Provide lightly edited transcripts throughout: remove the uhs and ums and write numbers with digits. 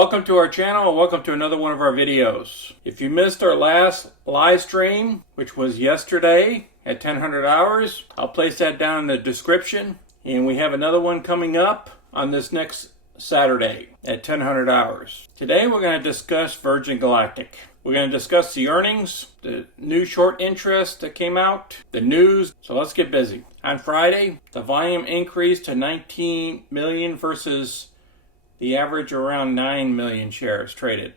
Welcome to our channel and welcome to another one of our videos. If you missed our last live stream, which was yesterday at 1000 hours, I'll place that down in the description. And we have another one coming up on this next Saturday at 1000 hours. Today we're going to discuss Virgin Galactic. We're going to discuss the earnings, the new short interest that came out, the news. So let's get busy. On Friday, the volume increased to 19 million versus the average around 9 million shares traded.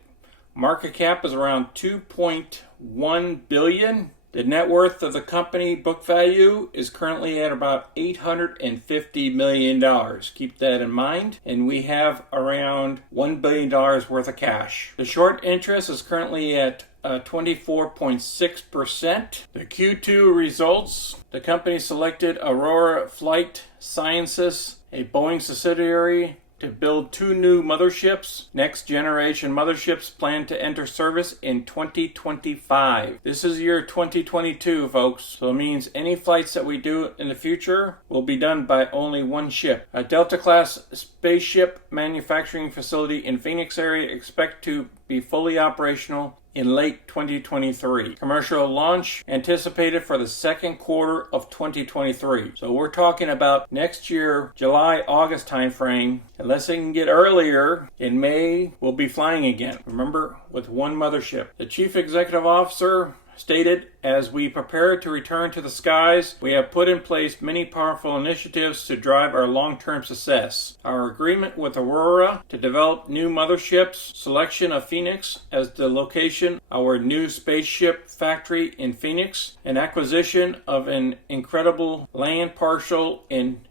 Market cap is around 2.1 billion. The net worth of the company book value is currently at about $850 million. Keep that in mind. And we have around $1 billion worth of cash. The short interest is currently at 24.6%. The Q2 results, the company selected Aurora Flight Sciences, a Boeing subsidiary, to build 2 new motherships. Next generation motherships plan to enter service in 2025. This is year 2022, folks. So it means any flights that we do in the future will be done by only one ship. A Delta class spaceship manufacturing facility in Phoenix area expect to be fully operational in late 2023. Commercial launch anticipated for the second quarter of 2023. So we're talking about next year, July, August timeframe. Unless they can get earlier, in May, we'll be flying again. Remember, with one mothership. The Chief Executive Officer stated, as we prepare to return to the skies, we have put in place many powerful initiatives to drive our long-term success. Our agreement with Aurora to develop new motherships, selection of Phoenix as the location, our new spaceship factory in Phoenix, and acquisition of an incredible land parcel in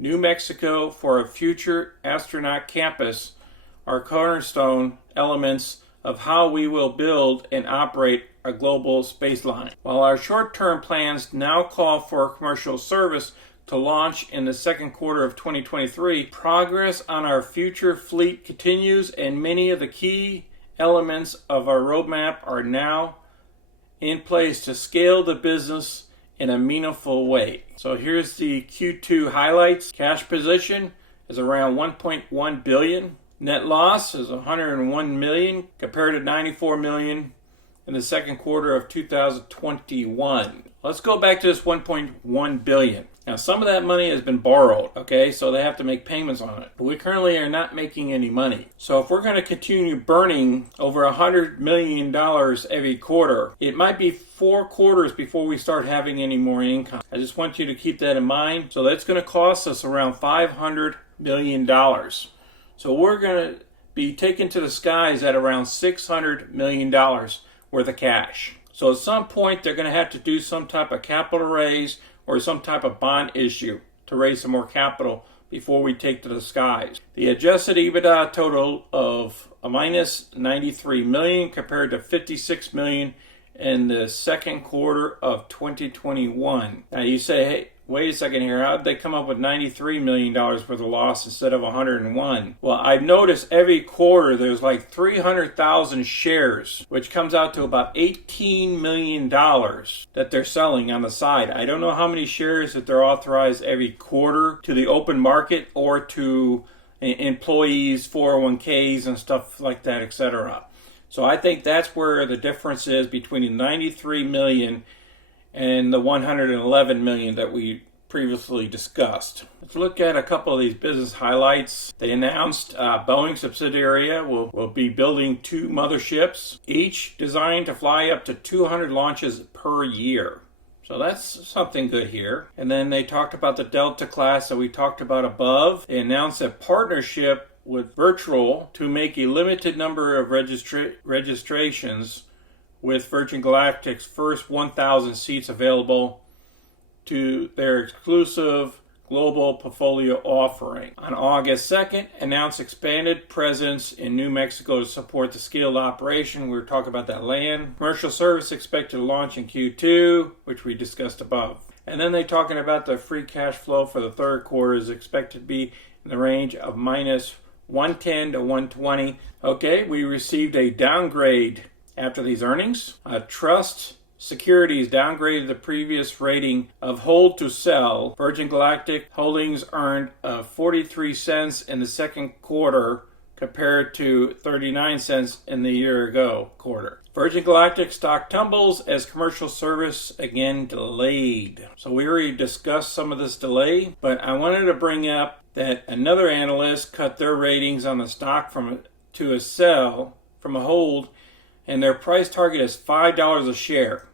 New Mexico for a future astronaut campus are cornerstone elements of how we will build and operate a global space line. While our short-term plans now call for commercial service to launch in the second quarter of 2023, progress on our future fleet continues and many of the key elements of our roadmap are now in place to scale the business in a meaningful way. So here's the Q2 highlights. Cash position is around 1.1 billion. Net loss is 101 million compared to 94 million in the second quarter of 2021. Let's go back to this 1.1 billion. Now some of that money has been borrowed, okay? So they have to make payments on it. But we currently are not making any money. So if we're going to continue burning over $100 million every quarter, it might be 4 quarters before we start having any more income. I just want you to keep that in mind. So that's going to cost us around $500 million. So we're going to be taken to the skies at around $600 million worth of cash. So at some point, they're going to have to do some type of capital raise or some type of bond issue to raise some more capital before we take to the skies. The adjusted EBITDA total of a minus 93 million compared to 56 million in the second quarter of 2021. Now you say, hey, wait a second here, how did they come up with $93 million worth of loss instead of 101? Well, I've noticed every quarter there's like 300,000 shares, which comes out to about $18 million that they're selling on the side. I don't know how many shares that they're authorized every quarter to the open market or to employees, 401ks and stuff like that, etc. So I think that's where the difference is between the 93 million and the 111 million that we previously discussed. Let's look at a couple of these business highlights. They announced Boeing subsidiary will be building 2 motherships, each designed to fly up to 200 launches per year. So that's something good here. And then they talked about the Delta class that we talked about above. They announced a partnership with Virtual to make a limited number of registrations with Virgin Galactic's first 1,000 seats available to their exclusive global portfolio offering. On August 2nd, announced expanded presence in New Mexico to support the scaled operation. We were talking about that land. Commercial service expected to launch in Q2, which we discussed above. And then they're talking about the free cash flow for the third quarter is expected to be in the range of minus 110 to 120. Okay, we received a downgrade after these earnings. Trust Securities downgraded the previous rating of hold to sell. Virgin Galactic Holdings earned 43 cents in the second quarter compared to 39 cents in the year ago quarter. Virgin Galactic stock tumbles as commercial service again delayed. So we already discussed some of this delay, but I wanted to bring up that another analyst cut their ratings on the stock to a sell from a hold, and their price target is $5 a share.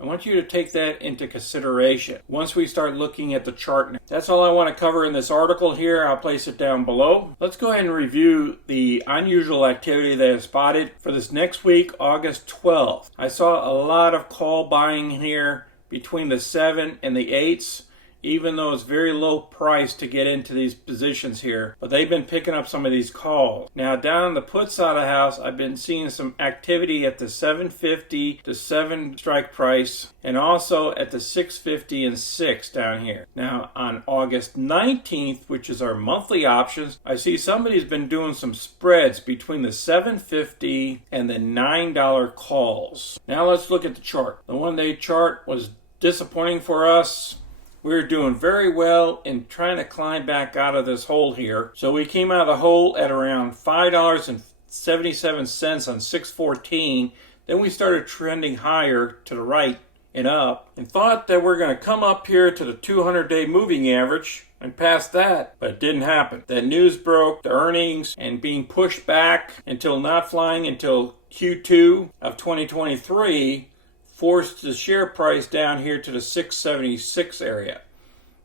I want you to take that into consideration once we start looking at the chart. That's all I want to cover in this article here. I'll place it down below. Let's go ahead and review the unusual activity that I spotted for this next week, August 12th. I saw a lot of call buying here between the 7 and the 8s, even though it's very low price to get into these positions here. But they've been picking up some of these calls. Now down on the put side of the house, I've been seeing some activity at the 750 to 7 strike price, and also at the 650 and 6 down here. Now on August 19th, which is our monthly options, I see somebody's been doing some spreads between the 750 and the $9 calls. Now let's look at the chart. The one-day chart was disappointing for us. We're doing very well in trying to climb back out of this hole here. So we came out of the hole at around $5.77 on 614. Then we started trending higher to the right and up, and thought that we're going to come up here to the 200-day moving average and past that, but it didn't happen. That news broke, the earnings, and being pushed back until not flying until Q2 of 2023, forced the share price down here to the 676 area.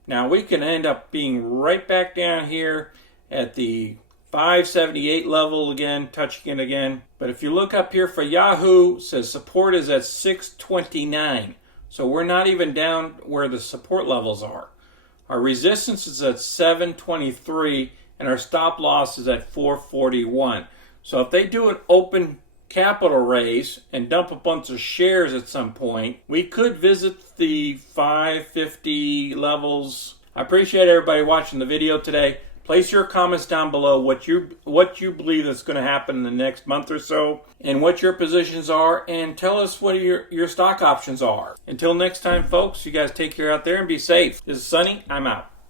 Now we can end up being right back down here at the 578 level again, touching it again. But if you look up here for Yahoo, it says support is at 629. So we're not even down where the support levels are. Our resistance is at 723 and our stop loss is at 441. So if they do an open capital raise and dump a bunch of shares at some point, we could visit the 550 levels. I appreciate everybody watching the video today. Place your comments down below what you believe is going to happen in the next month or so, and what your positions are, and tell us what your stock options are. Until next time, folks, you guys take care out there and be safe. This is Sonny. I'm out.